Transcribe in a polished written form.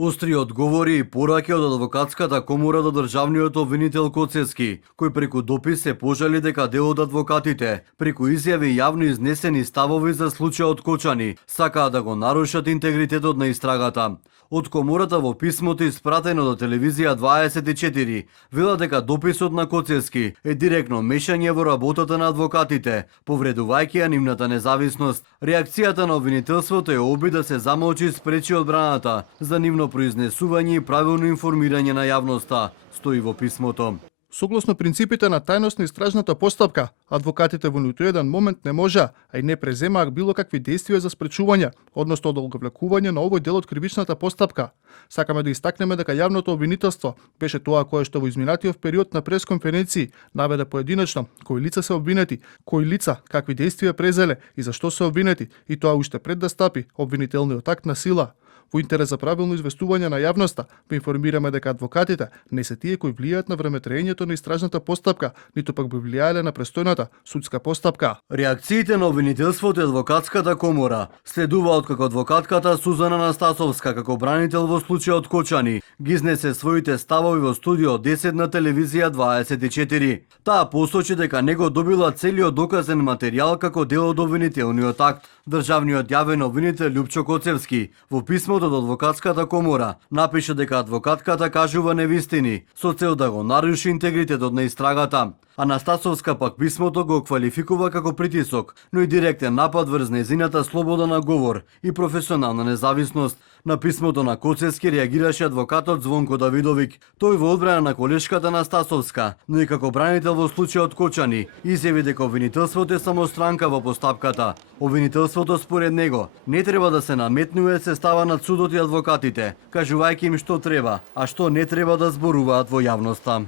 Остри одговори и пораки од адвокатската комора до државниот обвинител Коцевски, кој преку допис се пожали дека дел од адвокатите, преку изјави и јавно изнесени ставови за случајот Кочани, сакаат да го нарушат интегритетот на истрагата. Од комората во писмото испратено до телевизија 24 велат дека дописот на Коцевски е директно мешање во работата на адвокатите, повредувајќи ја нивната независност. Реакцијата на обвинителството е обид да се замолчи и спречи одбраната за нивно произнесување и правилно информирање на јавноста, стои во писмото. Согласно принципите на тајност на истражната постапка, адвокатите во ниту еден момент не можа, а и не преземаа било какви действија за спречување, односно одолговлекување на овој дел од кривичната постапка. Сакаме да истакнеме дека јавното обвинителство беше тоа кое што во изминатиот период на пресконференции наведе поединечно кои лица се обвинети, кои лица какви действија презеле и зашто се обвинети, и тоа уште пред да стапи обвинителниот акт на сила. Во интерес за правилно известување на јавноста, го информираме дека адвокатите не се тие кои влијаат на времетраењето на истражната постапка, ниту пак би влијаеле на престојната судска постапка. Реакциите на обвинителството и адвокатската комора следуваат како адвокатката Сузана Анастасовска како бранител во случајот Кочани ги изнесе своите ставови во студио 10 на телевизија 24. Таа посочи дека него добила целиот доказен материјал како дел од обвинителниот акт. Државниот јавен обвинител Љупчо Коцевски во писмото до адвокатската комора напише дека адвокатката кажува невистини со цел да го наруши интегритетот на истрагата. Анастасовска пак писмото го квалификува како притисок, но и директен напад врз нејзината слобода на говор и професионална независност. На писмото на Коцевски реагираше адвокатот Звонко Давидовик. Тој во одбрана на колешката Анастасовска, но и како бранител во случајот Кочани, изјави дека обвинителството е само странка во постапката. Обвинителството според него не треба да се наметнува се става над судот и адвокатите, кажувајќи им што треба, а што не треба да зборуваат во јавноста.